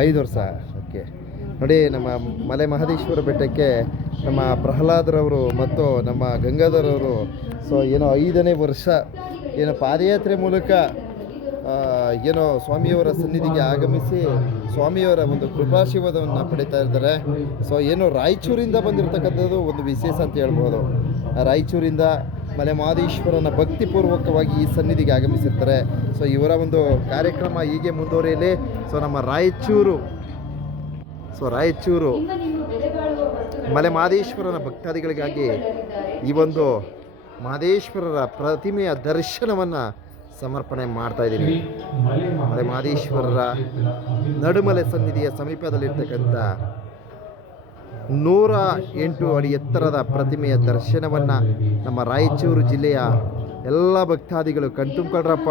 5 ವರ್ಷ. ಓಕೆ. ನೋಡಿ, ನಮ್ಮ ಮಲೆ ಮಹದೇಶ್ವರ ಬೆಟ್ಟಕ್ಕೆ ನಮ್ಮ ಪ್ರಹ್ಲಾದರವರು ಮತ್ತು ನಮ್ಮ ಗಂಗಾಧರವರು ಏನೋ 5ನೇ ವರ್ಷ ಪಾದಯಾತ್ರೆ ಮೂಲಕ ಸ್ವಾಮಿಯವರ ಸನ್ನಿಧಿಗೆ ಆಗಮಿಸಿ ಸ್ವಾಮಿಯವರ ಒಂದು ಕೃಪಾಶೀರ್ವಾದವನ್ನು ಪಡಿತಾ ಇದ್ದಾರೆ. ರಾಯಚೂರಿಂದ ಬಂದಿರತಕ್ಕಂಥದ್ದು ಒಂದು ವಿಶೇಷ ಅಂತ ಹೇಳ್ಬೋದು. ರಾಯಚೂರಿಂದ ಮಲೆ ಮಹದೇಶ್ವರನ ಭಕ್ತಿಪೂರ್ವಕವಾಗಿ ಈ ಸನ್ನಿಧಿಗೆ ಆಗಮಿಸಿರ್ತಾರೆ. ಇವರ ಒಂದು ಕಾರ್ಯಕ್ರಮ ಹೀಗೆ ಮುಂದುವರಿಯಲಿ. ನಮ್ಮ ರಾಯಚೂರು ಮಲೆ ಮಹದೇಶ್ವರನ ಭಕ್ತಾದಿಗಳಿಗಾಗಿ ಈ ಒಂದು ಮಹದೇಶ್ವರರ ಪ್ರತಿಮೆಯ ದರ್ಶನವನ್ನು ಸಮರ್ಪಣೆ ಮಾಡ್ತಾ ಇದ್ದೀನಿ. ಮಲೆ ಮಹದೇಶ್ವರರ ನಡುಮಲೆ ಸನ್ನಿಧಿಯ ಸಮೀಪದಲ್ಲಿರ್ತಕ್ಕಂಥ 108 ಅಡಿ ಎತ್ತರದ ಪ್ರತಿಮೆಯ ದರ್ಶನವನ್ನು ನಮ್ಮ ರಾಯಚೂರು ಜಿಲ್ಲೆಯ ಎಲ್ಲ ಭಕ್ತಾದಿಗಳು ಕಣ್ತುಂಬಿಕೊಳ್ಳ್ರಪ್ಪ.